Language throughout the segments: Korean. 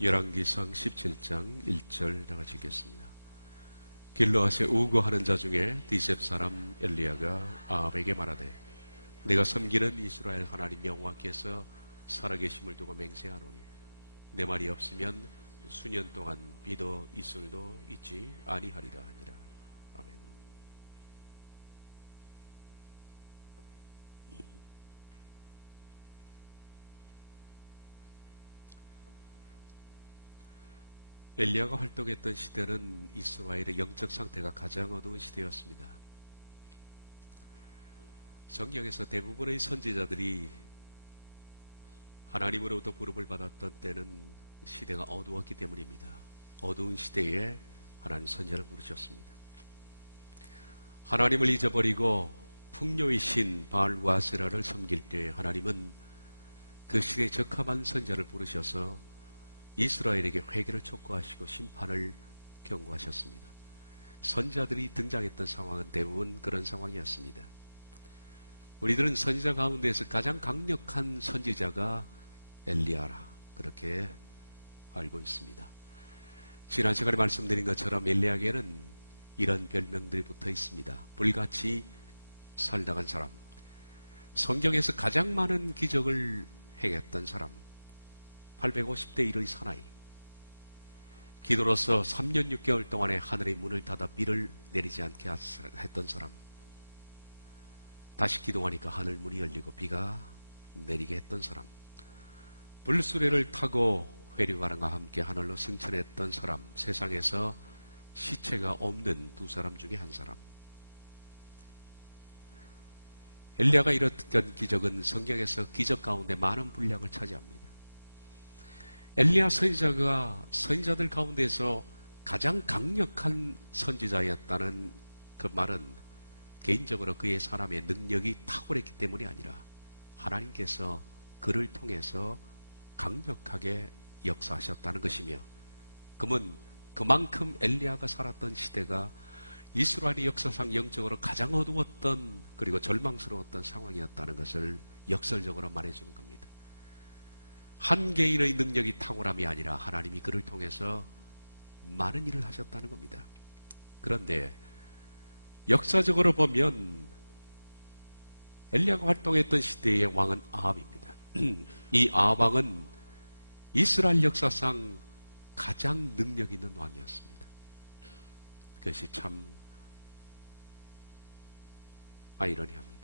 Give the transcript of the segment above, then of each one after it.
열왕기상 17장 1절 다 같이 읽겠습니다. 길르앗에 우거하는 자 중에 디셉 사람 엘리야가 아합에게 말하되 내가 섬기는 이스라엘 하나님 여호와께서 살아계심을 두고 맹세하노니 내 말이 없으면 수년 동안 비도 이슬도 있지 아니하리라 하니라. 아멘. 엘리야가 활동했던 시대는 이스라엘의 영적 상태가 가장 어두운 시대였습니다. 성경에서 대부분의 선지자들이 하나님으로부터 부름을 받았던 때는 시대가 어두웠기 때문입니다. 어두운 시대에 하나님 선지자를 부르셨습니다. 하나님을 잊어버리고 풍요의 신 바알와세라를 섬길 때 하나님은 그 시대에 적합한 선지자를 부르셔서 이스라엘에게 회개를 촉구하시고 심판을 경고하셨습니다. 선지자들이 등장했던 상황은 대부분 그런 상황이었습니다. 우리들은 선지자 가운데서 가장 강력한 선지자가 엘리야라 그렇게 알고 있습니다. 지난 시간에 말씀드린 것처럼 엘리야에게는 이런 별명들이 붙어 있습니다. 불같이 살다간 사람, 성경에서 가장 많은 기적을 행했던 사람, 850대 1의 사나이, 기도로서 3년 6개월 동안에 하늘의 문을 닫아 비를 내리지 않게 했던 사람, 다시 기도하니까 하늘 문이 열리고 비가 내리게 했던 사람, 불수레를 타고 회류가랑과 함께 하늘로 승천했던 사람, 세상에서 시체가 없는 두 사람 중에 한 사람. 엘리야가 이뤘던 기적은 성경에서 기적 가운데 많은 분량을 차지합니다. 엘리야 선지자가 선지자들 가운데서 가장 강력한 선지자였다는 그 말은 개인적으로 그의 사람의 능력이 탁월했기 때문이 아니라 하나님께서 그를 통해서 강력하게 역사하셨다는 것이며, 그러면 그만큼 엘리야가 살았던 시대가 이스라엘의 역사상 영적으로 가장 어두웠던 그리고 절망스러웠던 상황이었다는 것을 역설적으로 말해주는 겁니다. 한 개인의 능력이 탁월함이 아니라 하나님이 그를 통해서 많은 일을 하셨다는 겁니다. 그런데 역사적으로 보면 엘리야가 활동했던 시대의 왕은 아합입니다. 이 아합 왕은 이스라엘 역사상 가장 능력 있는 왕이었습니다. 그것이 참 아이러니합니다.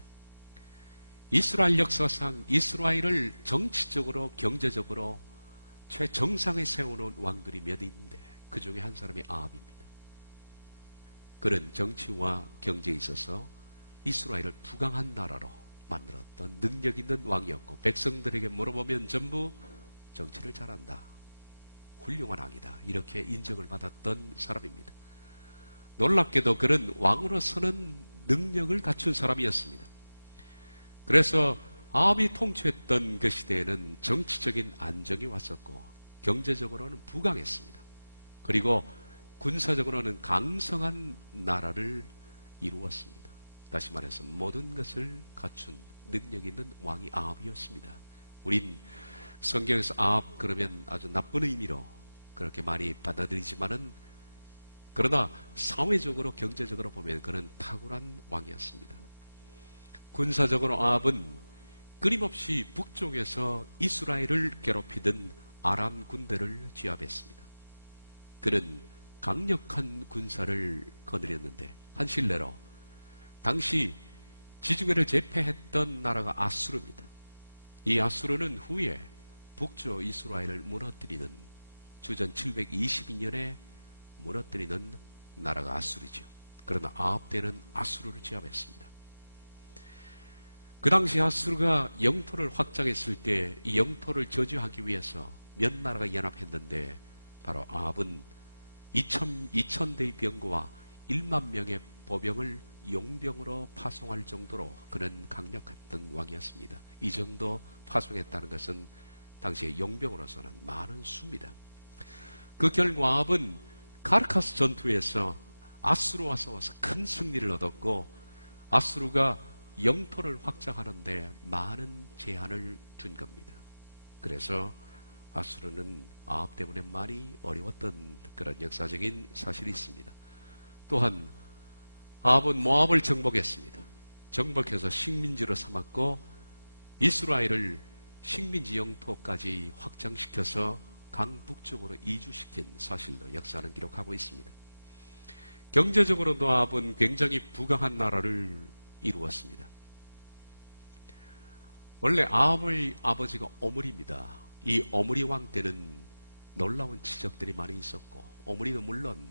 이스라엘 역사상 이스라엘을 정치적으로 경제적으로 최정상에 세워놓은 왕들이 몇 있는데 그 중에 한 사람이 아합입니다. 그런 정치와 경제에 있어서 이스라엘을 부강한 나라로 만들었던 능력 있는 왕이었고, 백성들에게 물어보면 전부 정치를 잘한다, 훌륭한 왕이다, 이렇게 인정을 받았던 사람입니다. 놀랍게도 그는 왕으로서는 능력을 갖춘 사람이었습니다. 그래서 아합이 통치했던 그 시대에는 정치적인 안정이 왔었고 경제적으로는 부강했습니다. 그리고 군사적으로는 강성한 나라를 이루었습니다. 다시 말해서 모든 것을 갖춘 능력 있는 왕이 아합이었습니다. 우린 성경에서 아합 그러면 아주 나쁜 의미로 그렇게 많이 받아들이지만은, 그러나 사회적으로 경제적으로 보면 그는 탁월한 왕이었습니다. 군사적으로 아합은 끊임없이 북쪽에서 이스라엘을 괴롭히던 아람 군대를 제압했습니다. 그는 강력한 군사를 거느렸는데, 한 실례로 당시 지중해를 제패했던 나라가 아수르입니다. 이 아수르는 후에 북쪽 이스라엘을 무너뜨리는, 주전 722년에 무너뜨리는 나라가 아수르죠. 그러나 아합 때는 아수르를 제압했습니다. 그 당시 아수르가 영토를 확장했을 때 이 영토를 저지하기 위해서 몇 나라가 연합했는데, 바로 아합은 2,000대의 병거와 1만 명의 보병을 용병으로 파송할 정도로 그는 강력했던 왕이었습니다. 이 정도 파송했다는 것은 당시에 용병으로서는 많은 수입니다. 그 결과 아합은 카르카스 전투에서 아수르와 싸워서 큰 승리를 얻었고, 아수르가 영토를 확장하는데 많은 제한을 준 겁니다. 그래서 아수르는 아합 때문에 많이 어려웠던 그런 역사적인 사실이 있습니다. 또한 아합은 모압을 정복했습니다. 정복해서 식민지로 삼았고 이스라엘을 식민지 영토까지 확장시켜서 강북쪽으로 이주시킨 사실도 역사는 기록하고 있습니다. 경제적으로도 아합은 굉장히 부강한 나라를 이루었습니다. 원래 아합의 아버지가 오므리입니다. 이 오므리 왕 때는 놀라운 지적들이 많이 있었고, 오므리는 물론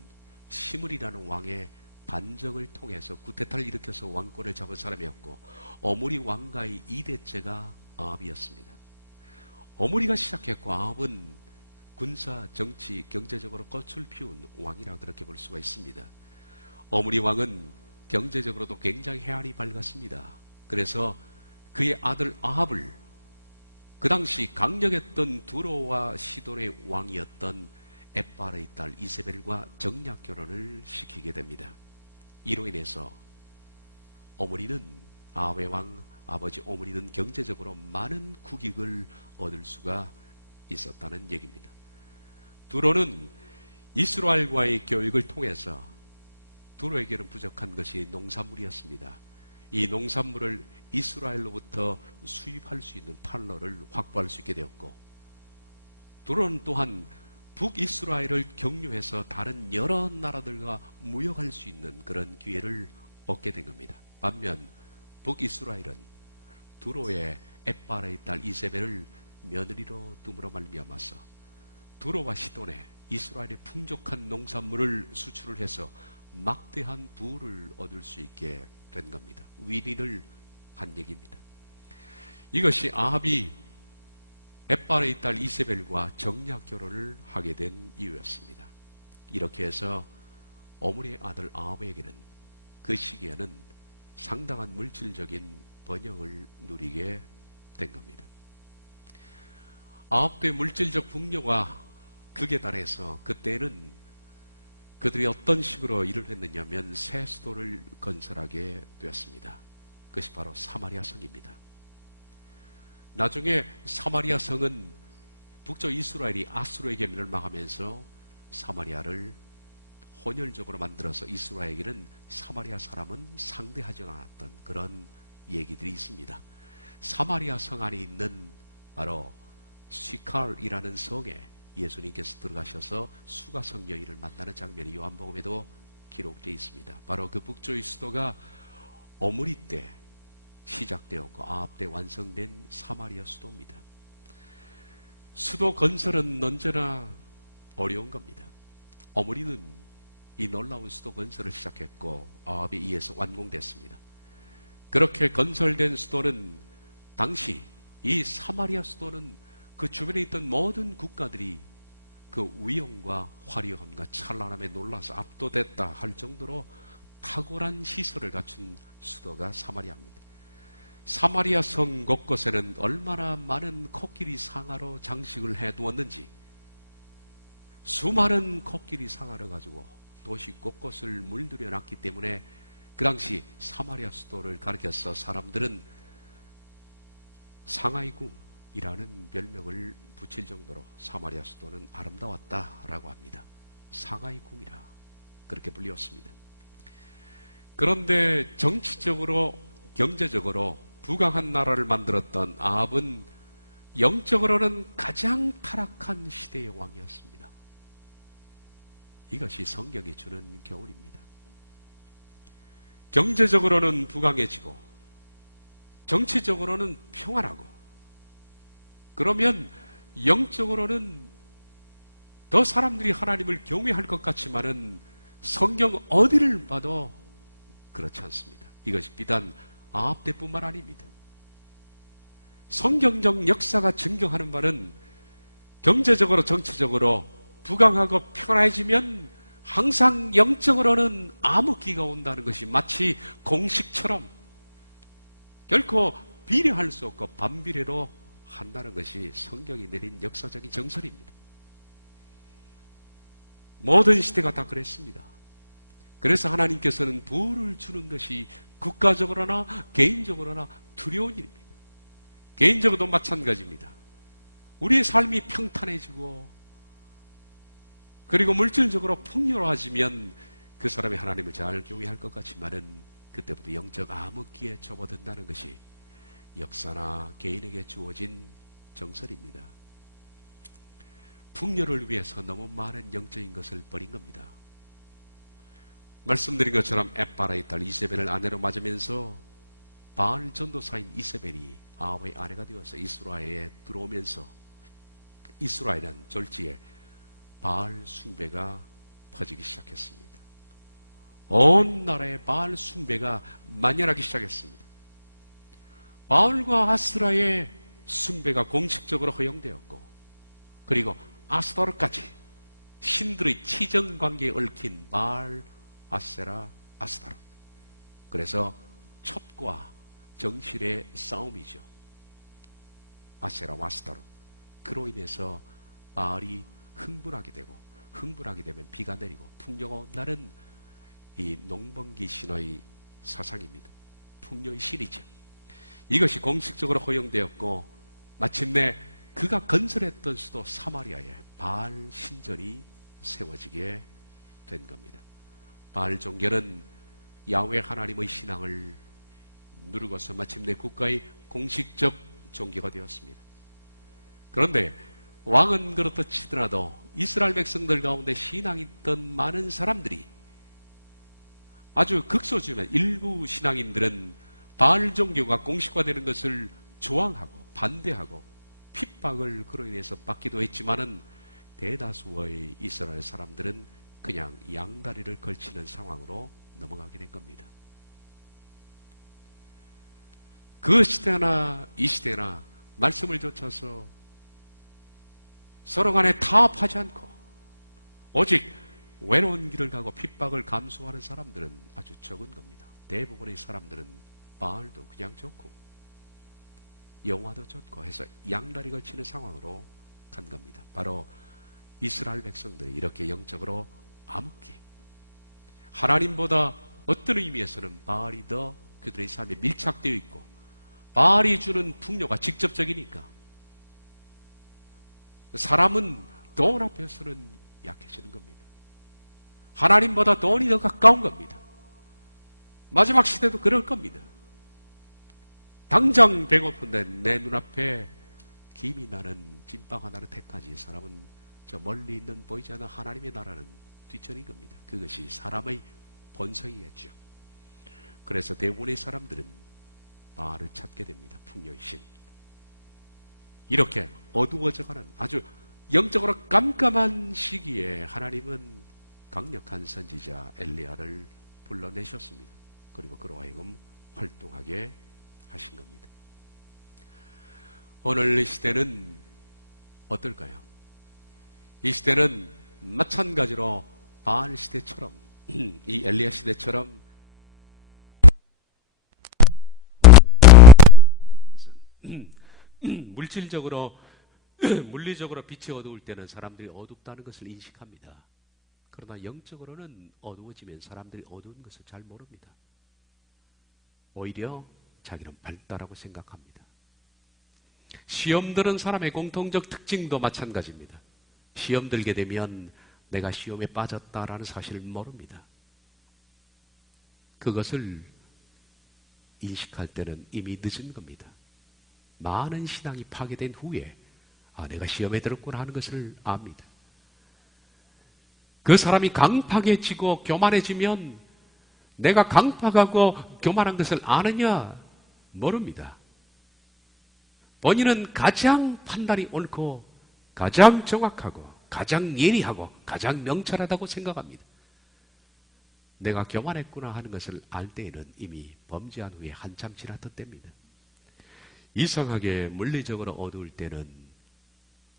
시므리라는 왕의 반정을 통해서 쿠데타를 일으켜서 왕권을 잡은 사람이었고, 오므리 왕가의 2대째가 아합이었습니다. 오므리가 시작했고, 아합은 군사, 정치, 경제적으로 꽃을 피운 왕이라 그렇게 볼 수가 있습니다. 오므리 왕은 경제적으로도 굉장히 해안이 밝았습니다. 그래서 그의 아들 아합을 그 당시 강력했던 두로와 시돈의 왕이었던 엣바르의 딸 이세벨과 정략 결혼을 시키게 됩니다. 이로 인해서 오므리는, 아합의 왕 아버지 오므리는 경제적으로 많은 국익을 얻을 수가 있었다는 얘기입니다. 두로는 이스라엘과의 교육을 통해서, 두로에게는 부족한 것이 농산물이었습니다. 이 농산물을 이스라엘로부터 수입할 수 있는 판로를 확보할 수 있게 되었고, 두로는 또한 북이스라엘을 경유해서 다른 여러 나라들과 무역할 수 있는 그런 기회를 얻게 된 겁니다. 반면 북이스라엘은 두로의 엣바르의 딸 이세벨을 며느리로 둠으로 말미암아서 두로와 시돈에 이스라엘의 풍족한 농산물을 수출을 해서 막대한 부를 얻을 수 있게 된 겁니다. 윈윈을 한 얘기입니다. 이것이 아합이 엣바르의 딸 이세벨과 정략 결혼을 하게 된 이유였습니다. 이렇게 해서 오므리의 아들 아합에게는 그 시기에는 상당한 물질적인 번영을 누리게 된 겁니다. 아합의 물질적 풍요가 극에 달해서 그때는 그들이 어떤 식으로 일을 했느냐면 새 수도를 건설하게 되었습니다. 그것이 바로 사마리아 성입니다. 나중에 사마리아 성은 북쪽 이스라엘이 아수르에게 멸망하면서 사마리아를 혼혈적으로 만들어서 이스라엘에게는 사마리아 사람은 상대하지 않았던 그런 얘기들이 있습니다. 사마리아 성 안에 있는 바로 시칼이라는 성에 예수님께서 들어가셔서 수가성 여인을 만나는 장면이 요한복음에도 기록되어 있습니다. 바로 그 북쪽의 수도가 오므리 때 시작되었고 아합 때 완성된 사마리아 수도입니다. 수도 건설은 언제나 어려운 겁니다. 오므리는 이 놀라운 수도 건설을 시작했고 아합에 의해서 완공됐습니다. 그렇게 건설된 수도는 당시 이 사마리아 수도는 그 주변에 있던 모든 국가들이 그 위엄과 화려함과 찬란함에 놀라서 압도됐다 할 정도로 탁월한 시설을 갖춘 수도가 사마리아입니다. 사마리아 성 곳곳에는 얼마나 많은 코끼리 상아로 장식을 해두었는지, 수많은 코끼리 상아를 가지고 도시 곳곳을 물들여 놨기 때문에 그 당시 사마리아 수도를 가리켜서 사람들은 상하이 궁이라는 별명을 붙일 정도로 사마리아 수도는 아름다웠다라고 합니다. 상하이 궁이라 그렇게 불렸습니다. 그런데 정치적으로 경제적으로 부강한 나라를 만들었던 아합은 영적으로는 가장 타락한 시대의 왕이었습니다. 이것이 성경이 주는 교훈입니다. 경제적으로는 부강해지고 정치적으로는 평안하고, 그러면 영적으로는 더 사람들이 하나님을 경외할 것 같지만은 성경 어디를 봐도 그렇지 않습니다. 이것이 비단 아합 때뿐만 아닙니다. 성경적 역사가 증명하는 바는 경제적으로 정치적으로 부강하고 평안해지면 항상 영적으로는 암흑기가 온다는 것이 마치 공식처럼 결코 비례할 수 없고 반비례로 한다는 것이 성경이 내린 역사적인 정설입니다. 모든 시대가 다 그랬습니다. 그래서 하나님께서는 부를 주는 것이 국가적으로나 개인적으로나 두려운 일입니다. 개인적으로도 마찬가지입니다. 우리의 삶이 평탄해지고 그리고 물질적으로 풍요로워지면 그 사람이 하나님을 잘 경외할 것 같지만은 그때부터 영적 암흑기에 접어든다는 것이 역사나 개인에게 주어진 정설입니다. 풍요를 위해서 너무 많은 영적인 것을 버린 겁니다. 말씀드린 것처럼 엣바라의 딸 이세벨을 아내로 맞으면서 바알 전도사인 이세벨이 아합의 아내가 되어서 이스라엘에 들어오면서 이스라엘은 졸지에 바알 숭배가 퍼지기 시작했습니다. 온 나라에 바알 숭배가 만연하기 시작했습니다. 바알과 아스라의 숭배가 공식적으로 허용되었고 그리고 아스타롯까지 신들의 치정관계에 얽힌 바알, 아세라, 아스타롯. 그래서 첩과 정실의 싸움이죠. 아세라와 아스타롯. 그로 인해서 바알이 흥분하게 되고 흥분하게 되면 비가 내리고 풍요가 온다는 이 농번기 신의 사상입니다. 풍요의 신이죠. 이것이 공식적으로 허용되었고 마침내 그가 건설했던 수도 사마리아에 바알 신전이 세워지게 된 겁니다. 바알 종교는 야훼 하나님의 신앙을 누르고서 마침내 국가의 공식적 종교가 되었습니다. 그런데 왕은 그렇다 치더라도 이스라엘 백성들 가운데 신앙이 있던 많은 사람들이 아주 극소수지만 일부 신앙인들은 바알 종교가 공식화되는 것을 조항하고 반대하고 핍박을 그로 인해서 받기도 했지만은 대다수의 이스라엘 사람들은 그냥 양다리를 걸치는 상황으로 넘어가게 된 겁니다. 그 시대나 이 시대나 말씀을 좇아서 서로 간에 타협하지 않고 오직 외로운 길을 가고 핍박을 감수하는 사람들은 아주 적은 겁니다. 대부분의 사람들은 바알도 그냥 좋고 여호와도 좋고 해서 양다리 걸치는 상황으로 간 겁니다. 바로 이스라엘 백성들이 이렇게 영적으로 암흑기 하나님보다 어떤 의미에서는 바알이 더 그들의 삶에 밀착되어 있고 바알이 주는 풍요가 직접적이니까 사람은 돈 앞에서는 약해지는 겁니다. 하나님보다 돈이 더 가까운 겁니다. 마지막 시대도 그럴 겁니다. 당장 배고픈데 내 눈앞에 김이 나는 찐빵 하나를 택하지 사람은 저 멀리 있는 보이지 않는 하나님의 나라는 뒤처린 겁니다. 그것이 사람의 본성이겠죠. 그래서 대부분의 사람들은 바알을 찾게 됩니다. 풍요의 신. 이렇게 어두워져가는 아주 영적으로 깜깜한 시기에 하나님은 강력한 선지자 엘리야를 불러내셨습니다. 그리고 그로 하여금 활동하게 하신 겁니다. 오늘 이 시대는 어떨까요? 이 시대는 마찬가지로 바알 시대처럼 이 엘리야 시대처럼 물리적으로 빛이 어두울 때는 사람들이 어둡다는 것을 인식합니다. 그러나 영적으로는 어두워지면 사람들이 어두운 것을 잘 모릅니다. 오히려 자기는 밝다라고 생각합니다. 시험 들은 사람의 공통적 특징도 마찬가지입니다. 시험 들게 되면 내가 시험에 빠졌다라는 사실을 모릅니다. 그것을 인식할 때는 이미 늦은 겁니다. 많은 신앙이 파괴된 후에 내가 시험에 들었구나 하는 것을 압니다. 그 사람이 강팍해지고 교만해지면 내가 강팍하고 교만한 것을 아느냐? 모릅니다. 본인은 가장 판단이 옳고 가장 정확하고 가장 예리하고 가장 명철하다고 생각합니다. 내가 교만했구나 하는 것을 알 때에는 이미 범죄한 후에 한참 지났던 때입니다. 이상하게 물리적으로 어두울 때는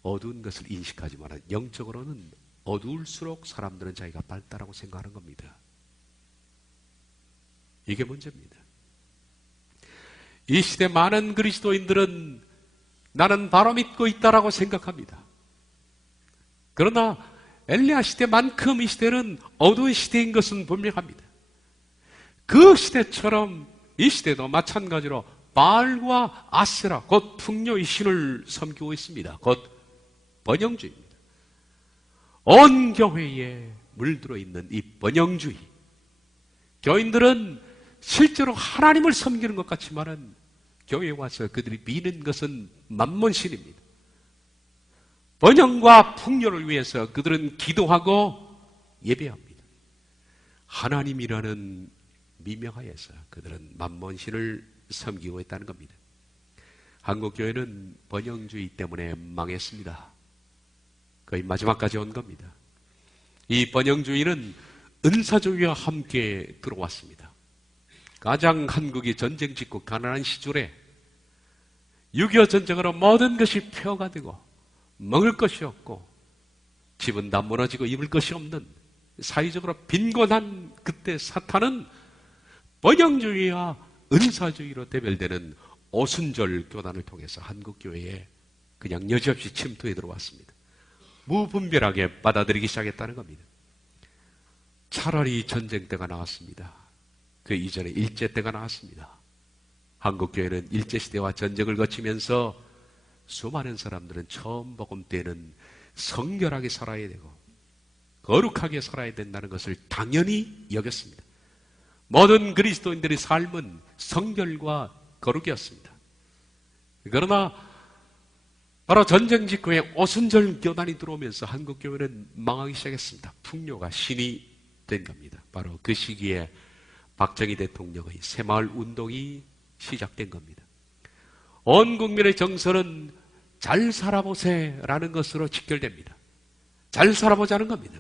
어두운 것을 인식하지만 영적으로는 어두울수록 사람들은 자기가 밝다라고 생각하는 겁니다. 이게 문제입니다. 이 시대 많은 그리스도인들은 나는 바로 믿고 있다라고 생각합니다. 그러나 엘리야 시대만큼 이 시대는 어두운 시대인 것은 분명합니다. 그 시대처럼 이 시대도 마찬가지로 바알과 아세라 곧 풍요의 신을 섬기고 있습니다. 곧 번영주의입니다. 온 교회에 물들어 있는 이 번영주의. 교인들은 실제로 하나님을 섬기는 것 같지만은 교회에 와서 그들이 비는 것은 만몬신입니다. 번영과 풍요를 위해서 그들은 기도하고 예배합니다. 하나님이라는 미명하에서 그들은 만몬신을 섬기고 있다는 겁니다. 한국교회는 번영주의 때문에 망했습니다. 거의 마지막까지 온 겁니다. 이 번영주의는 은사주의와 함께 들어왔습니다. 가장 한국이 전쟁 짓고 가난한 시절에 6.25 전쟁으로 모든 것이 폐허가 되고 먹을 것이 없고 집은 다 무너지고 입을 것이 없는 사회적으로 빈곤한 그때 사탄은 번영주의와 은사주의로 대별되는 오순절 교단을 통해서 한국교회에 그냥 여지없이 침투해 들어왔습니다. 무분별하게 받아들이기 시작했다는 겁니다. 차라리 전쟁 때가 나왔습니다. 그 이전에 일제 때가 나왔습니다. 한국교회는 일제시대와 전쟁을 거치면서 수많은 사람들은 처음 복음 때는 성결하게 살아야 되고 거룩하게 살아야 된다는 것을 당연히 여겼습니다. 모든 그리스도인들의 삶은 성결과 거룩이었습니다. 그러나 바로 전쟁 직후에 오순절 교단이 들어오면서 한국교회는 망하기 시작했습니다. 풍요가 신이 된 겁니다. 바로 그 시기에 박정희 대통령의 새마을 운동이 시작된 겁니다. 온 국민의 정서는 잘 살아보세라는 것으로 직결됩니다. 잘 살아보자는 겁니다.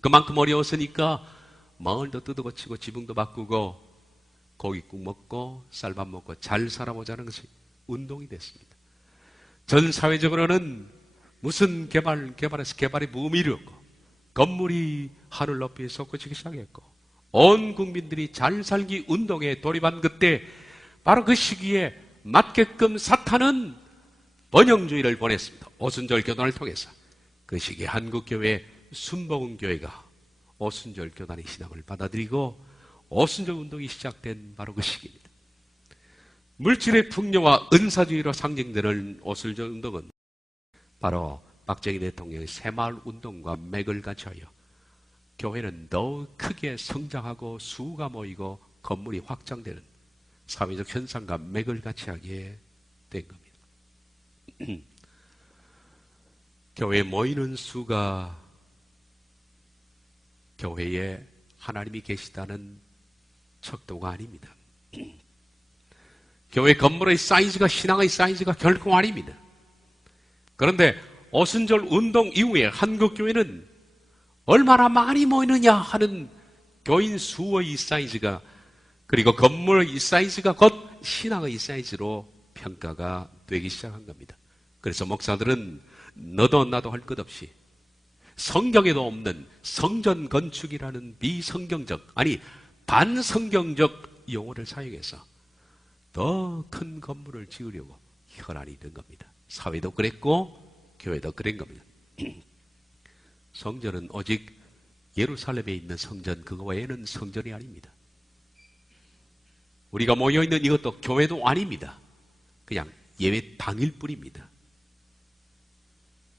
그만큼 어려웠으니까 마을도 뜯어고치고 지붕도 바꾸고 고깃국 먹고 쌀밥 먹고 잘 살아보자는 것이 운동이 됐습니다. 전 사회적으로는 무슨 개발해서 개발이 붐이 일었고 건물이 하늘 높이 솟구치기 시작했고 온 국민들이 잘 살기 운동에 돌입한 그때 바로 그 시기에 맞게끔 사탄은 번영주의를 보냈습니다. 오순절 교단을 통해서. 그 시기에 한국교회 순복음교회가 오순절 교단의 신앙을 받아들이고 오순절 운동이 시작된 바로 그 시기입니다. 물질의 풍요와 은사주의로 상징되는 오순절 운동은 바로 박정희 대통령의 새마을 운동과 맥을 같이 하여 교회는 더욱 크게 성장하고 수가 모이고 건물이 확장되는 사회적 현상과 맥을 같이 하게 된 겁니다. 교회에 모이는 수가 교회에 하나님이 계시다는 척도가 아닙니다. 교회 건물의 사이즈가 신앙의 사이즈가 결코 아닙니다. 그런데 오순절 운동 이후에 한국교회는 얼마나 많이 모이느냐 하는 교인 수의 사이즈가 그리고 건물의 사이즈가 곧 신앙의 사이즈로 평가가 되기 시작한 겁니다. 그래서 목사들은 너도 나도 할 것 없이 성경에도 없는 성전 건축이라는 비성경적 아니 반성경적 용어를 사용해서 더 큰 건물을 지으려고 혈안이 된 겁니다. 사회도 그랬고 교회도 그런 겁니다. 성전은 오직 예루살렘에 있는 성전 그거 외에는 성전이 아닙니다. 우리가 모여있는 이것도 교회도 아닙니다. 그냥 예배 당일 뿐입니다.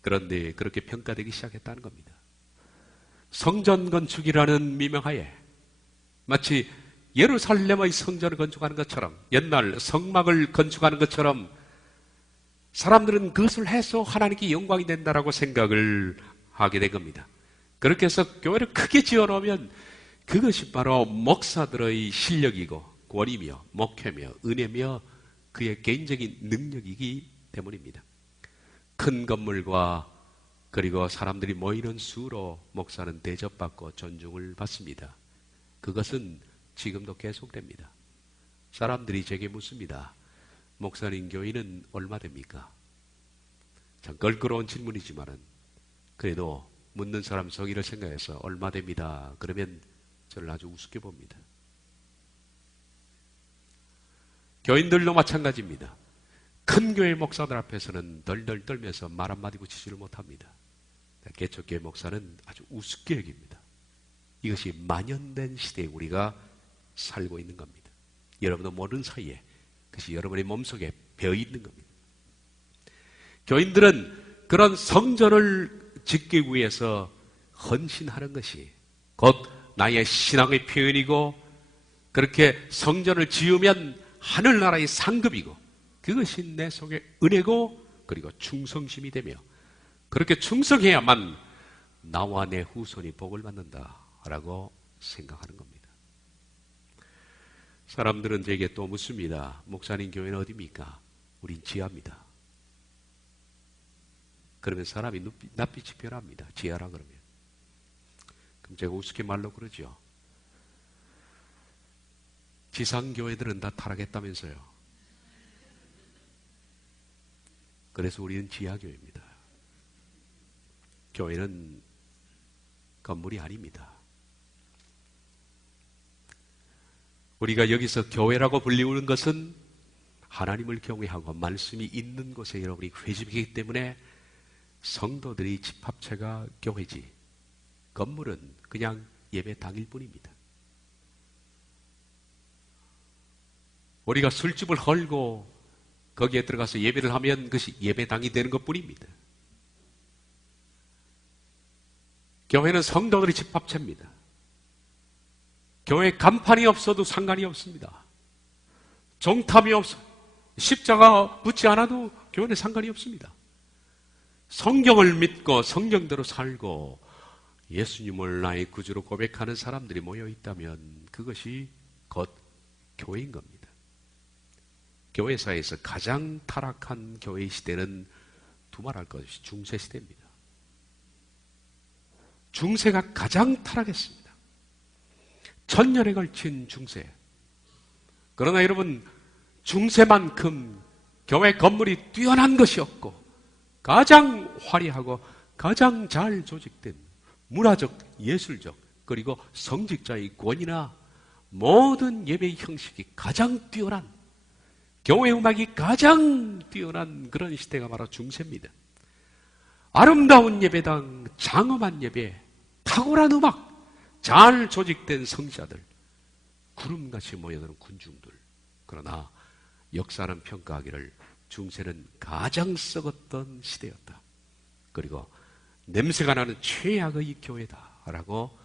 그런데 그렇게 평가되기 시작했다는 겁니다. 성전 건축이라는 미명하에 마치 예루살렘의 성전을 건축하는 것처럼 옛날 성막을 건축하는 것처럼 사람들은 그것을 해서 하나님께 영광이 된다라고 생각을 하게 된 겁니다. 그렇게 해서 교회를 크게 지어놓으면 그것이 바로 목사들의 실력이고 권위며 목회며 은혜며 그의 개인적인 능력이기 때문입니다. 큰 건물과 그리고 사람들이 모이는 수로 목사는 대접받고 존중을 받습니다. 그것은 지금도 계속됩니다. 사람들이 제게 묻습니다. 목사님 교인은 얼마 됩니까? 참 껄끄러운 질문이지만은 그래도 묻는 사람 성의를 생각해서 얼마 됩니다. 그러면 저를 아주 우습게 봅니다. 교인들도 마찬가지입니다. 큰 교회 목사들 앞에서는 덜덜 떨면서 말 한마디 붙이지를 못합니다. 개척교회 목사는 아주 우습게 여깁니다. 이것이 만연된 시대에 우리가 살고 있는 겁니다. 여러분도 모르는 사이에 그것이 여러분의 몸속에 배어 있는 겁니다. 교인들은 그런 성전을 짓기 위해서 헌신하는 것이 곧 나의 신앙의 표현이고, 그렇게 성전을 지으면 하늘나라의 상급이고, 그것이 내 속의 은혜고, 그리고 충성심이 되며, 그렇게 충성해야만 나와 내 후손이 복을 받는다라고 생각하는 겁니다. 사람들은 제게 또 묻습니다. 목사님, 교회는 어디입니까? 우린 지하입니다. 그러면 사람이 낯빛이 변합니다. 지하라 그러면. 그럼 제가 우습게 말로 그러죠. 지상교회들은 다 타락했다면서요. 그래서 우리는 지하교회입니다. 교회는 건물이 아닙니다. 우리가 여기서 교회라고 불리우는 것은 하나님을 경외하고 말씀이 있는 곳에 여러분이 회집이기 때문에 성도들이 집합체가 교회지, 건물은 그냥 예배 당일 뿐입니다. 우리가 술집을 헐고 거기에 들어가서 예배를 하면 그것이 예배당이 되는 것 뿐입니다. 교회는 성도들의 집합체입니다. 교회 간판이 없어도 상관이 없습니다. 종탑이 없어, 십자가 붙지 않아도 교회는 상관이 없습니다. 성경을 믿고 성경대로 살고 예수님을 나의 구주로 고백하는 사람들이 모여 있다면 그것이 곧 교회인 겁니다. 교회사에서 가장 타락한 교회 시대는 두말할 것이 중세 시대입니다. 중세가 가장 타락했습니다. 천년에 걸친 중세. 그러나 여러분, 중세만큼 교회 건물이 뛰어난 것이 없고 가장 화려하고 가장 잘 조직된 문화적, 예술적, 그리고 성직자의 권위나 모든 예배의 형식이 가장 뛰어난, 교회 음악이 가장 뛰어난 그런 시대가 바로 중세입니다. 아름다운 예배당, 장엄한 예배, 탁월한 음악, 잘 조직된 성자들, 구름같이 모여드는 군중들. 그러나 역사는 평가하기를 중세는 가장 썩었던 시대였다. 그리고 냄새가 나는 최악의 교회다라고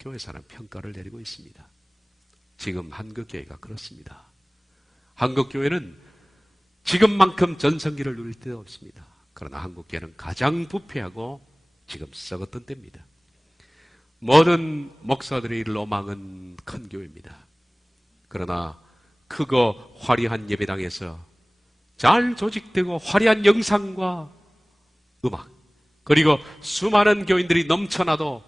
교회사는 평가를 내리고 있습니다. 지금 한국교회가 그렇습니다. 한국교회는 지금만큼 전성기를 누릴 때도 없습니다. 그러나 한국교회는 가장 부패하고 지금 썩었던 때입니다. 모든 목사들의 로망은 큰 교회입니다. 그러나 크고 화려한 예배당에서 잘 조직되고 화려한 영상과 음악, 그리고 수많은 교인들이 넘쳐나도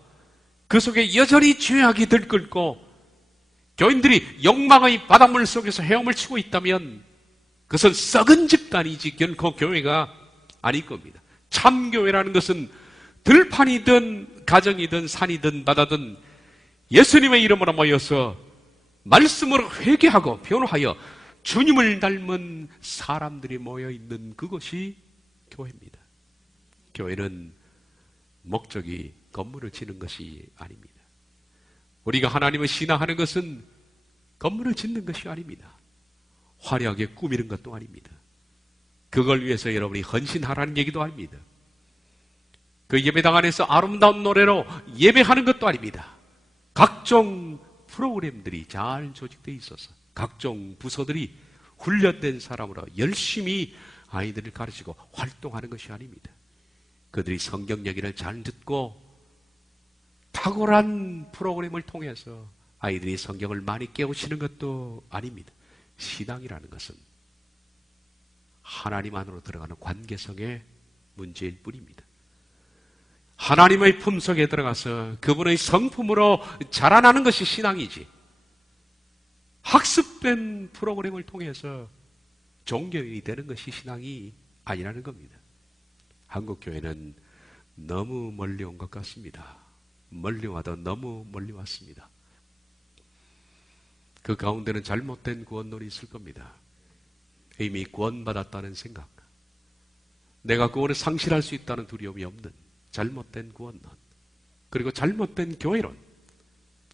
그 속에 여전히 죄악이 들끓고 교인들이 욕망의 바닷물 속에서 헤엄을 치고 있다면 그것은 썩은 집단이지 결코 교회가 아닐 겁니다. 참교회라는 것은 들판이든 가정이든 산이든 바다든 예수님의 이름으로 모여서 말씀으로 회개하고 변호하여 주님을 닮은 사람들이 모여있는 그것이 교회입니다. 교회는 목적이 건물을 짓는 것이 아닙니다. 우리가 하나님을 신앙하는 것은 건물을 짓는 것이 아닙니다. 화려하게 꾸미는 것도 아닙니다. 그걸 위해서 여러분이 헌신하라는 얘기도 아닙니다. 그 예배당 안에서 아름다운 노래로 예배하는 것도 아닙니다. 각종 프로그램들이 잘 조직되어 있어서 각종 부서들이 훈련된 사람으로 열심히 아이들을 가르치고 활동하는 것이 아닙니다. 그들이 성경 얘기를 잘 듣고 탁월한 프로그램을 통해서 아이들이 성경을 많이 깨우치는 것도 아닙니다. 신앙이라는 것은 하나님 안으로 들어가는 관계성의 문제일 뿐입니다. 하나님의 품속에 들어가서 그분의 성품으로 자라나는 것이 신앙이지, 학습된 프로그램을 통해서 종교인이 되는 것이 신앙이 아니라는 겁니다. 한국교회는 너무 멀리 온 것 같습니다. 멀리 와도 너무 멀리 왔습니다. 그 가운데는 잘못된 구원론이 있을 겁니다. 이미 구원받았다는 생각, 내가 구원을 상실할 수 있다는 두려움이 없는 잘못된 구원론, 그리고 잘못된 교회론,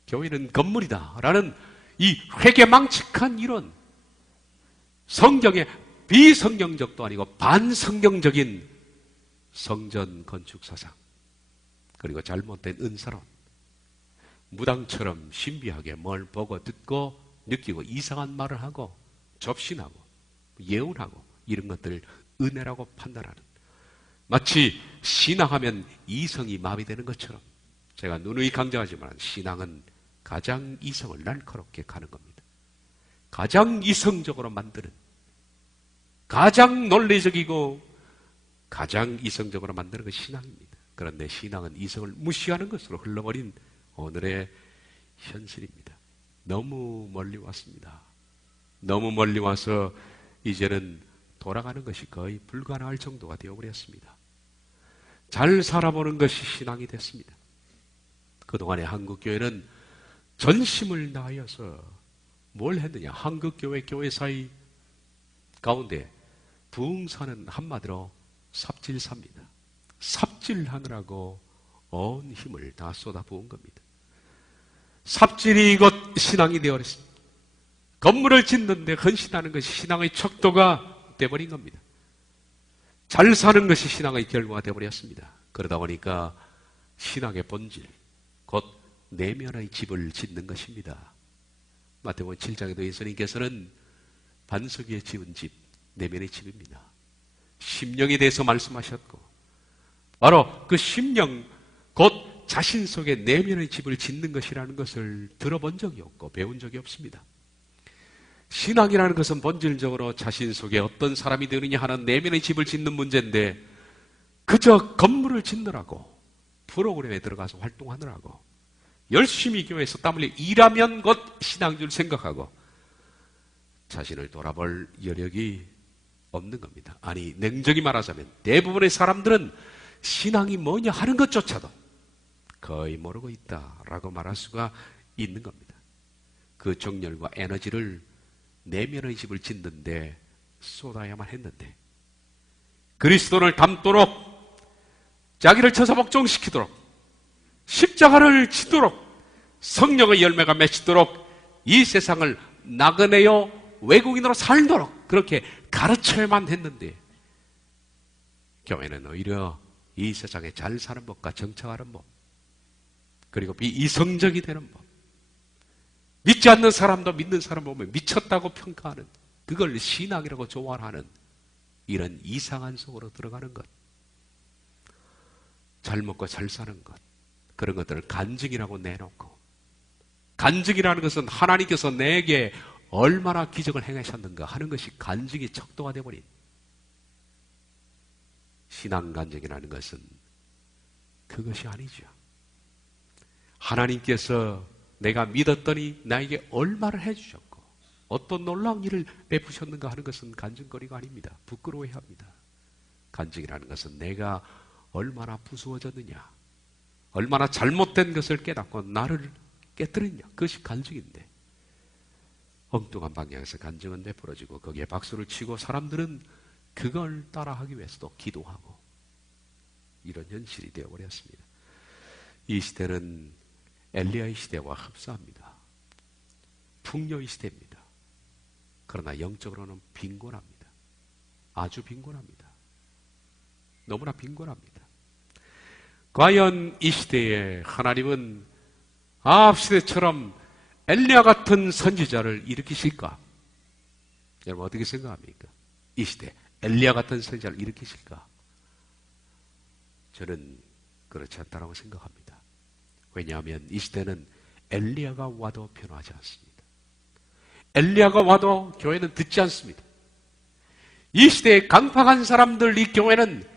교회는 건물이다 라는 이 회개망측한 이론, 성경의 비성경적도 아니고 반성경적인 성전 건축 사상, 그리고 잘못된 은사론, 무당처럼 신비하게 뭘 보고 듣고 느끼고 이상한 말을 하고 접신하고 예언하고 이런 것들을 은혜라고 판단하는, 마치 신앙하면 이성이 마비되는 것처럼, 제가 누누이 강조하지만 신앙은 가장 이성을 날카롭게 가는 겁니다. 가장 이성적으로 만드는, 가장 논리적이고 가장 이성적으로 만드는 것이 신앙입니다. 그런데 신앙은 이성을 무시하는 것으로 흘러버린 오늘의 현실입니다. 너무 멀리 왔습니다. 너무 멀리 와서 이제는 돌아가는 것이 거의 불가능할 정도가 되어버렸습니다. 잘 살아보는 것이 신앙이 됐습니다. 그동안에 한국교회는 전심을 다하여서 뭘 했느냐? 한국교회 교회사의 가운데 부흥사는 한마디로 삽질사입니다. 삽질하느라고 온 힘을 다 쏟아부은 겁니다. 삽질이 곧 신앙이 되어버렸습니다. 건물을 짓는데 헌신하는 것이 신앙의 척도가 되어버린 겁니다. 잘 사는 것이 신앙의 결과가 되어버렸습니다. 그러다 보니까 신앙의 본질, 곧 내면의 집을 짓는 것입니다. 마태복음 7장에도 예수님께서는 반석 위에 지은 집, 내면의 집입니다. 심령에 대해서 말씀하셨고, 바로 그 심령, 곧 자신 속에 내면의 집을 짓는 것이라는 것을 들어본 적이 없고 배운 적이 없습니다. 신앙이라는 것은 본질적으로 자신 속에 어떤 사람이 되느냐 하는 내면의 집을 짓는 문제인데, 그저 건물을 짓느라고, 프로그램에 들어가서 활동하느라고, 열심히 교회에서 땀 흘려 일하면 곧 신앙인 줄 생각하고 자신을 돌아볼 여력이 없는 겁니다. 아니, 냉정히 말하자면 대부분의 사람들은 신앙이 뭐냐 하는 것조차도 거의 모르고 있다라고 말할 수가 있는 겁니다. 그 정열과 에너지를 내면의 집을 짓는데 쏟아야만 했는데, 그리스도를 닮도록, 자기를 처사복종시키도록, 십자가를 지도록, 성령의 열매가 맺히도록, 이 세상을 나그네요 외국인으로 살도록 그렇게 가르쳐야만 했는데, 교회는 오히려 이 세상에 잘 사는 법과 정착하는 법, 그리고 비이성적이 되는 법, 믿지 않는 사람도 믿는 사람 보면 미쳤다고 평가하는, 그걸 신앙이라고 조언하는 이런 이상한 속으로 들어가는 것, 잘 먹고 잘 사는 것, 그런 것들을 간증이라고 내놓고, 간증이라는 것은 하나님께서 내게 얼마나 기적을 행하셨는가 하는 것이 간증이 척도가 되어버린, 신앙 간증이라는 것은 그것이 아니죠. 하나님께서 내가 믿었더니 나에게 얼마를 해주셨고 어떤 놀라운 일을 베푸셨는가 하는 것은 간증거리가 아닙니다. 부끄러워해야 합니다. 간증이라는 것은 내가 얼마나 부수어졌느냐, 얼마나 잘못된 것을 깨닫고 나를 깨뜨렸냐, 그것이 간증인데, 엉뚱한 방향에서 간증은 베풀어지고 거기에 박수를 치고 사람들은 그걸 따라하기 위해서도 기도하고, 이런 현실이 되어버렸습니다. 이 시대는 엘리야의 시대와 흡사합니다. 풍요의 시대입니다. 그러나 영적으로는 빈곤합니다. 아주 빈곤합니다. 너무나 빈곤합니다. 과연 이 시대에 하나님은 아합 시대처럼 엘리야 같은 선지자를 일으키실까? 여러분 어떻게 생각합니까? 이 시대 엘리야 같은 선지자를 일으키실까? 저는 그렇지 않다고 생각합니다. 왜냐하면 이 시대는 엘리야가 와도 변화하지 않습니다. 엘리야가 와도 교회는 듣지 않습니다. 이 시대에 강팍한 사람들, 이 교회는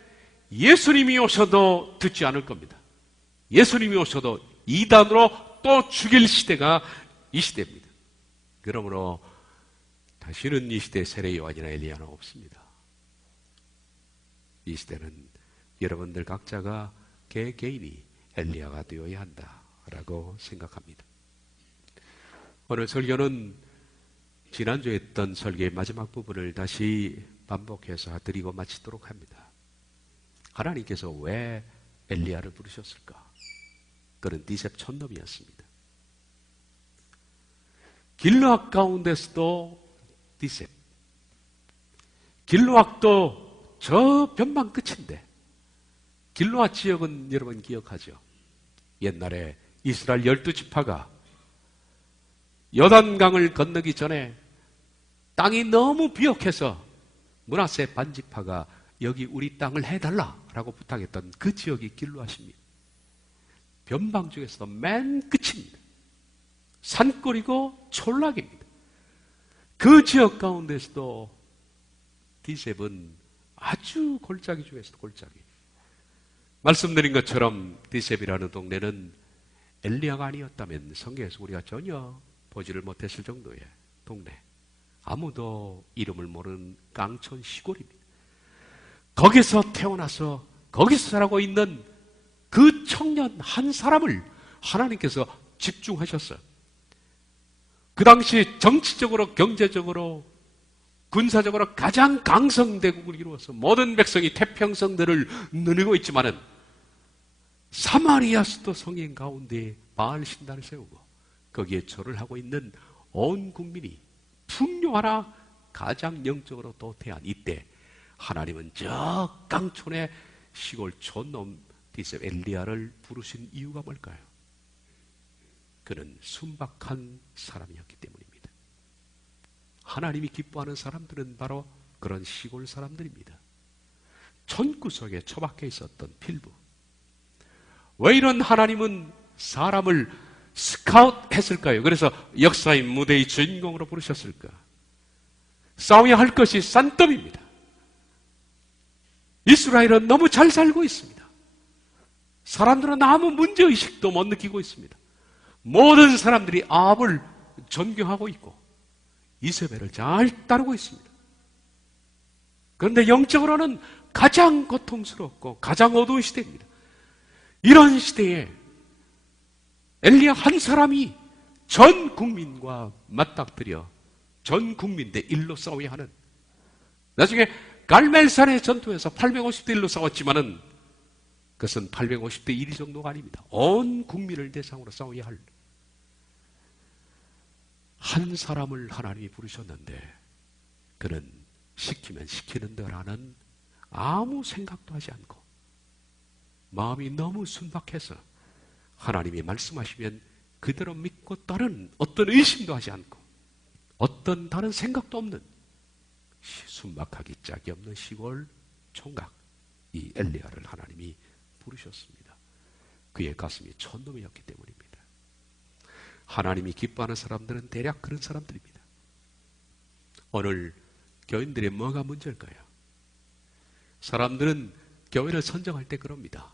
예수님이 오셔도 듣지 않을 겁니다. 예수님이 오셔도 이단으로 또 죽일 시대가 이 시대입니다. 그러므로 다시는 이 시대에 세례 요한이나 엘리야는 없습니다. 이 시대는 여러분들 각자가 개개인이 엘리야가 되어야 한다라고 생각합니다. 오늘 설교는 지난주에 했던 설교의 마지막 부분을 다시 반복해서 드리고 마치도록 합니다. 하나님께서 왜 엘리야를 부르셨을까? 그는 디셉 촌놈이었습니다. 길르앗 가운데서도 디셉, 길르앗도 저 변방 끝인데 길로아 지역은 여러분 기억하죠? 옛날에 이스라엘 12지파가 요단강을 건너기 전에 땅이 너무 비옥해서 므낫세 반지파가 여기 우리 땅을 해달라라고 부탁했던 그 지역이 길로아십니다. 변방 중에서도 맨 끝입니다. 산골이고 촌락입니다. 그 지역 가운데서도 디셉은 아주 골짜기 중에서도 골짜기. 말씀드린 것처럼 디셉이라는 동네는 엘리야가 아니었다면 성경에서 우리가 전혀 보지를 못했을 정도의 동네. 아무도 이름을 모르는 깡촌 시골입니다. 거기서 태어나서 거기서 자라고 있는 그 청년 한 사람을 하나님께서 집중하셨어요. 그 당시 정치적으로, 경제적으로, 군사적으로 가장 강성대국을 이루어서 모든 백성이 태평성들을 누리고 있지만은 사마리아 수도 성인 가운데 바알 신단을 세우고 거기에 절을 하고 있는 온 국민이 풍요하나 가장 영적으로 도태한 이때 하나님은 저 깡촌의 시골 촌놈 디셉 엘리야를 부르신 이유가 뭘까요? 그는 순박한 사람이었기 때문입니다. 하나님이 기뻐하는 사람들은 바로 그런 시골 사람들입니다. 촌구석에 처박혀 있었던 필부. 왜 이런 하나님은 사람을 스카웃 했을까요? 그래서 역사의 무대의 주인공으로 부르셨을까? 싸워야 할 것이 싼더미입니다. 이스라엘은 너무 잘 살고 있습니다. 사람들은 아무 문제의식도 못 느끼고 있습니다. 모든 사람들이 아합을 존경하고 있고 이세벨을 잘 따르고 있습니다. 그런데 영적으로는 가장 고통스럽고 가장 어두운 시대입니다. 이런 시대에 엘리야 한 사람이 전 국민과 맞닥뜨려 전 국민 대 1로 싸워야 하는, 나중에 갈멜산의 전투에서 850대 1로 싸웠지만은 그것은 850대 1이 정도가 아닙니다. 온 국민을 대상으로 싸워야 할 한 사람을 하나님이 부르셨는데 그는 시키면 시키는 대로 하는, 아무 생각도 하지 않고 마음이 너무 순박해서 하나님이 말씀하시면 그대로 믿고 따른, 어떤 의심도 하지 않고 어떤 다른 생각도 없는 순박하기 짝이 없는 시골 총각 이 엘리야를 하나님이 부르셨습니다. 그의 가슴이 촌놈이었기 때문입니다. 하나님이 기뻐하는 사람들은 대략 그런 사람들입니다. 오늘 교인들의 뭐가 문제일까요? 사람들은 교회를 선정할 때 그럽니다.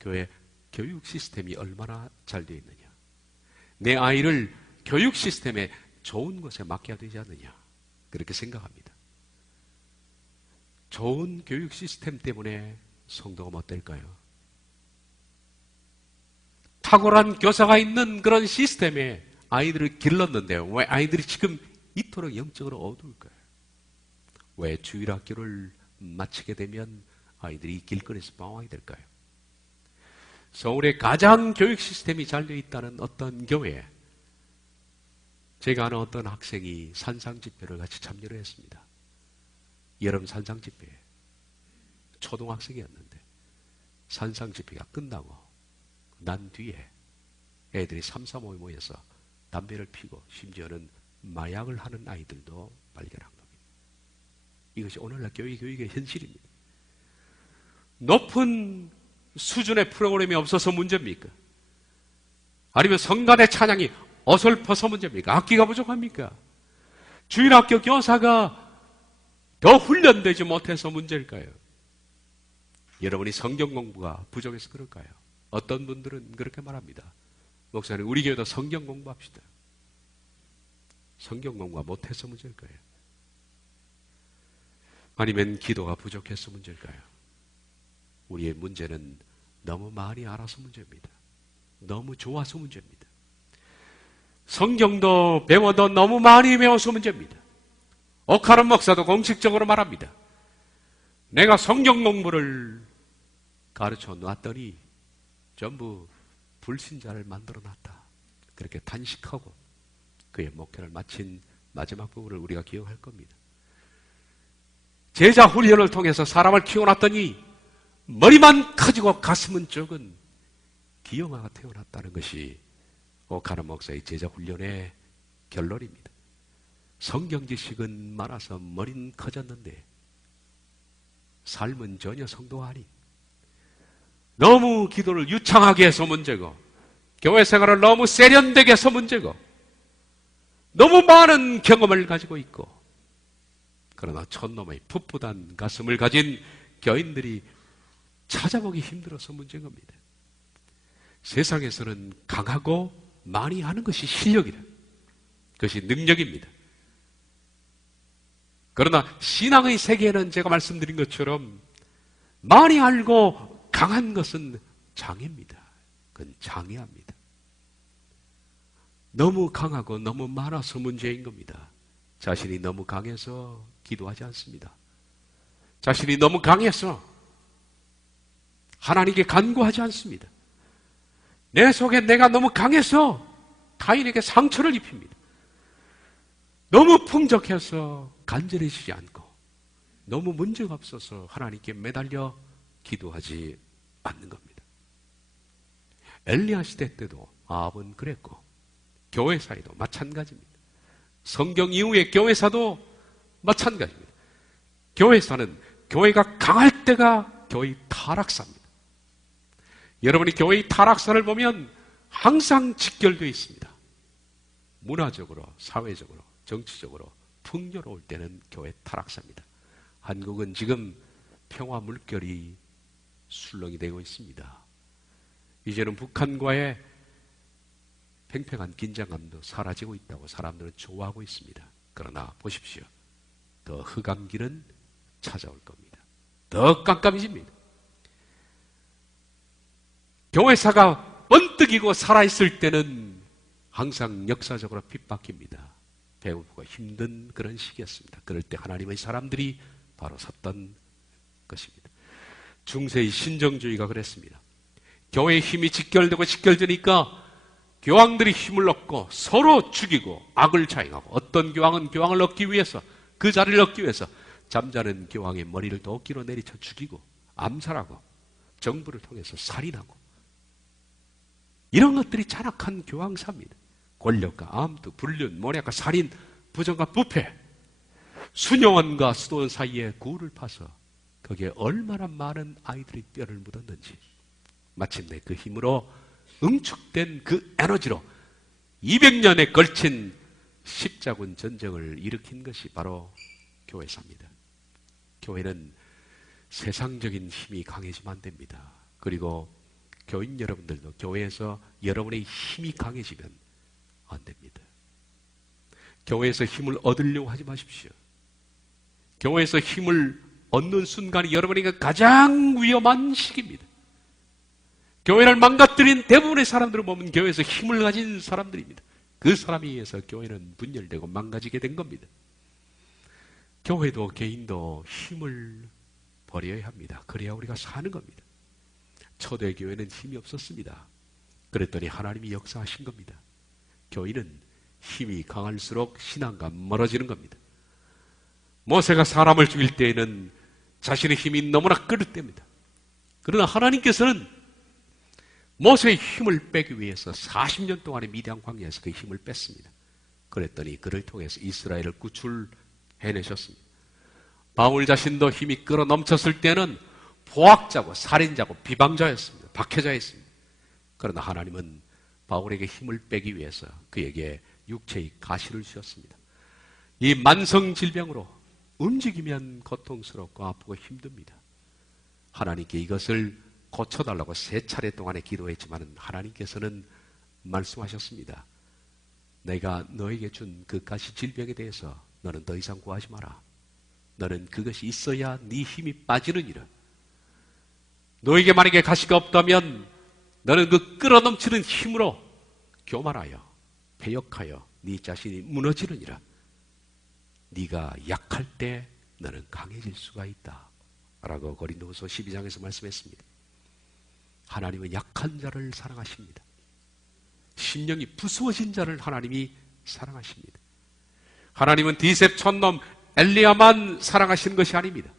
교회 교육 시스템이 얼마나 잘 되어 있느냐, 내 아이를 교육 시스템에 좋은 곳에 맡겨야 되지 않느냐, 그렇게 생각합니다. 좋은 교육 시스템 때문에 성도가 못 될까요? 탁월한 교사가 있는 그런 시스템에 아이들을 길렀는데요, 왜 아이들이 지금 이토록 영적으로 어두울까요? 왜 주일학교를 마치게 되면 아이들이 길거리에서 방황이 될까요? 서울에 가장 교육 시스템이 잘 되어 있다는 어떤 교회에 제가 아는 어떤 학생이 산상집회를 같이 참여를 했습니다. 여름 산상집회에 초등학생이었는데 산상집회가 끝나고 난 뒤에 애들이 3, 4, 5에 모여서 담배를 피고 심지어는 마약을 하는 아이들도 발견한 겁니다. 이것이 오늘날 교육의 현실입니다. 높은 수준의 프로그램이 없어서 문제입니까? 아니면 성가대 찬양이 어설퍼서 문제입니까? 악기가 부족합니까? 주일학교 교사가 더 훈련되지 못해서 문제일까요? 여러분이 성경 공부가 부족해서 그럴까요? 어떤 분들은 그렇게 말합니다. 목사님, 우리 교회도 성경 공부합시다. 성경 공부가 못해서 문제일까요? 아니면 기도가 부족해서 문제일까요? 우리의 문제는 너무 많이 알아서 문제입니다. 너무 좋아서 문제입니다. 성경도 배워도 너무 많이 배워서 문제입니다. 오카론 목사도 공식적으로 말합니다. 내가 성경 공부를 가르쳐 놨더니 전부 불신자를 만들어 놨다. 그렇게 단식하고 그의 목회를 마친 마지막 부분을 우리가 기억할 겁니다. 제자 훈련을 통해서 사람을 키워놨더니 머리만 커지고 가슴은 적은 기영아가 태어났다는 것이 오카노 목사의 제자 훈련의 결론입니다. 성경 지식은 많아서 머리는 커졌는데 삶은 전혀 성도가 아닌, 너무 기도를 유창하게 해서 문제고, 교회 생활을 너무 세련되게 해서 문제고, 너무 많은 경험을 가지고 있고, 그러나 촌놈의 풋풋한 가슴을 가진 교인들이 찾아보기 힘들어서 문제인 겁니다. 세상에서는 강하고 많이 하는 것이 실력이다. 그것이 능력입니다. 그러나 신앙의 세계에는 제가 말씀드린 것처럼 많이 알고 강한 것은 장애입니다. 그건 장애합니다. 너무 강하고 너무 많아서 문제인 겁니다. 자신이 너무 강해서 기도하지 않습니다. 자신이 너무 강해서 하나님께 간구하지 않습니다. 내 속에 내가 너무 강해서 타인에게 상처를 입힙니다. 너무 풍족해서 간절해지지 않고, 너무 문제가 없어서 하나님께 매달려 기도하지 않는 겁니다. 엘리야 시대 때도 아합은 그랬고, 교회사에도 마찬가지입니다. 성경 이후의 교회사도 마찬가지입니다. 교회사는 교회가 강할 때가 교회의 타락사입니다. 여러분이 교회의 타락사를 보면 항상 직결되어 있습니다. 문화적으로, 사회적으로, 정치적으로 풍요로울 때는 교회 타락사입니다. 한국은 지금 평화 물결이 술렁이 되고 있습니다. 이제는 북한과의 팽팽한 긴장감도 사라지고 있다고 사람들은 좋아하고 있습니다. 그러나 보십시오. 더 흑암 길은 찾아올 겁니다. 더 깜깜해집니다. 교회사가 번뜩이고 살아있을 때는 항상 역사적으로 핍박입니다. 배고프고 힘든 그런 시기였습니다. 그럴 때 하나님의 사람들이 바로 섰던 것입니다. 중세의 신정주의가 그랬습니다. 교회의 힘이 직결되니까 교황들이 힘을 얻고 서로 죽이고 악을 자행하고, 어떤 교황은 교황을 얻기 위해서, 그 자리를 얻기 위해서 잠자는 교황의 머리를 도끼로 내리쳐 죽이고 암살하고 정부를 통해서 살인하고, 이런 것들이 잔악한 교황사입니다. 권력과 암투, 불륜, 모략과 살인, 부정과 부패, 수녀원과 수도원 사이에 굴을 파서 거기에 얼마나 많은 아이들이 뼈를 묻었는지, 마침내 그 힘으로 응축된 그 에너지로 200년에 걸친 십자군 전쟁을 일으킨 것이 바로 교회사입니다. 교회는 세상적인 힘이 강해지면 안 됩니다. 그리고 교인 여러분들도 교회에서 여러분의 힘이 강해지면 안 됩니다. 교회에서 힘을 얻으려고 하지 마십시오. 교회에서 힘을 얻는 순간이 여러분에게 가장 위험한 시기입니다. 교회를 망가뜨린 대부분의 사람들을 보면 교회에서 힘을 가진 사람들입니다. 그 사람에 의해서 교회는 분열되고 망가지게 된 겁니다. 교회도 개인도 힘을 버려야 합니다. 그래야 우리가 사는 겁니다. 초대교회는 힘이 없었습니다. 그랬더니 하나님이 역사하신 겁니다. 교인은 힘이 강할수록 신앙과 멀어지는 겁니다. 모세가 사람을 죽일 때에는 자신의 힘이 너무나 그릇됩니다. 그러나 하나님께서는 모세의 힘을 빼기 위해서 40년 동안의 미디안 광야에서 그 힘을 뺐습니다. 그랬더니 그를 통해서 이스라엘을 구출해내셨습니다. 바울 자신도 힘이 끌어넘쳤을 때는 포악자고 살인자고 비방자였습니다. 박해자였습니다. 그러나 하나님은 바울에게 힘을 빼기 위해서 그에게 육체의 가시를 주셨습니다. 이 만성 질병으로 움직이면 고통스럽고 아프고 힘듭니다. 하나님께 이것을 고쳐달라고 3차례 동안에 기도했지만 하나님께서는 말씀하셨습니다. 내가 너에게 준 그 가시 질병에 대해서 너는 더 이상 구하지 마라. 너는 그것이 있어야 네 힘이 빠지느니라. 너에게 만약에 가시가 없다면 너는 그 끌어넘치는 힘으로 교만하여 패역하여 네 자신이 무너지느니라. 네가 약할 때 너는 강해질 수가 있다 라고 고린도후서 12장에서 말씀했습니다. 하나님은 약한 자를 사랑하십니다. 심령이 부수어진 자를 하나님이 사랑하십니다. 하나님은 디셉 촌놈 엘리야만 사랑하시는 것이 아닙니다.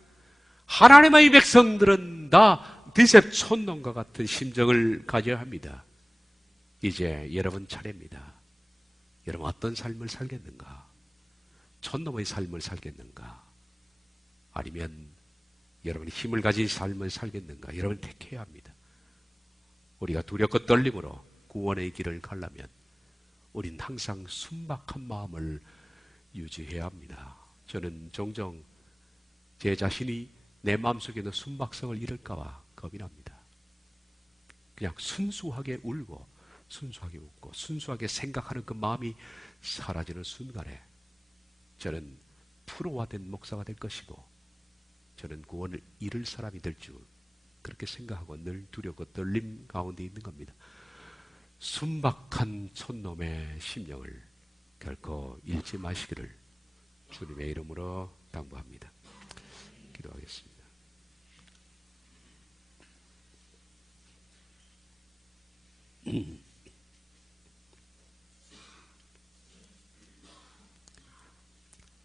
하나님의 백성들은 다 디셉 촌놈과 같은 심정을 가져야 합니다. 이제 여러분 차례입니다. 여러분 어떤 삶을 살겠는가? 촌놈의 삶을 살겠는가? 아니면 여러분이 힘을 가진 삶을 살겠는가? 여러분이 택해야 합니다. 우리가 두렵고 떨림으로 구원의 길을 가려면 우린 항상 순박한 마음을 유지해야 합니다. 저는 종종 제 자신이 내 마음속에 있는 순박성을 잃을까봐 겁이 납니다. 그냥 순수하게 울고 순수하게 웃고 순수하게 생각하는 그 마음이 사라지는 순간에 저는 프로화된 목사가 될 것이고 저는 구원을 잃을 사람이 될 줄 그렇게 생각하고 늘 두렵고 떨림 가운데 있는 겁니다. 순박한 촌놈의 심령을 결코 잃지 마시기를 주님의 이름으로 당부합니다. 기도하겠습니다.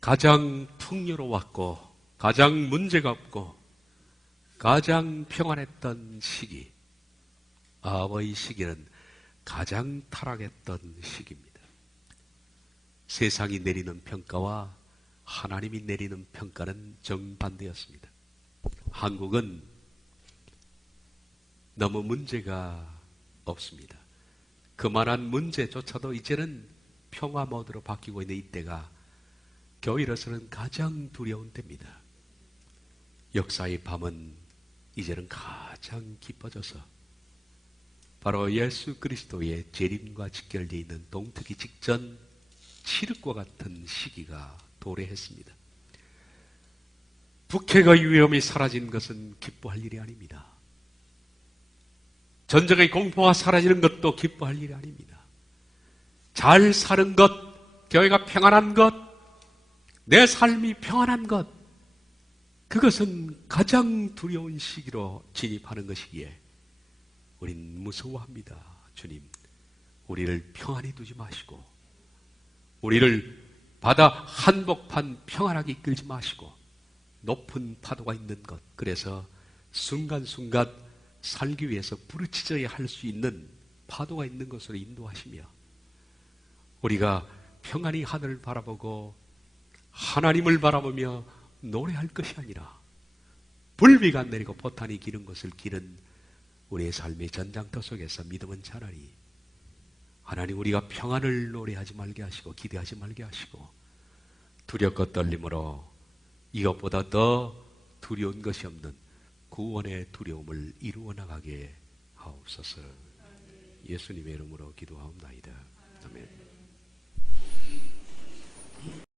가장 풍요로웠고 가장 문제가 없고 가장 평안했던 시기, 아합의 시기는 가장 타락했던 시기입니다. 세상이 내리는 평가와 하나님이 내리는 평가는 정반대였습니다. 한국은 너무 문제가 없습니다. 그만한 문제조차도 이제는 평화 모드로 바뀌고 있는 이때가 교회로서는 가장 두려운 때입니다. 역사의 밤은 이제는 가장 깊어져서 바로 예수 그리스도의 재림과 직결되어 있는 동트기 직전 칠흑과 같은 시기가 도래했습니다. 북해가 위험이 사라진 것은 기뻐할 일이 아닙니다. 전쟁의 공포가 사라지는 것도 기뻐할 일이 아닙니다. 잘 사는 것, 교회가 평안한 것, 내 삶이 평안한 것, 그것은 가장 두려운 시기로 진입하는 것이기에 우린 무서워합니다. 주님, 우리를 평안히 두지 마시고 우리를 바다 한복판 평안하게 이끌지 마시고 높은 파도가 있는 것, 그래서 순간순간 살기 위해서 부르짖어야 할 수 있는 파도가 있는 것으로 인도하시며 우리가 평안히 하늘을 바라보고 하나님을 바라보며 노래할 것이 아니라 불비가 내리고 포탄이 기는 것을 기른 우리의 삶의 전장터 속에서 믿음은 자라니 하나님 우리가 평안을 노래하지 말게 하시고 기대하지 말게 하시고 두렵고 떨림으로 이것보다 더 두려운 것이 없는 구원의 두려움을 이루어 나가게 하옵소서. 예수님의 이름으로 기도하옵나이다.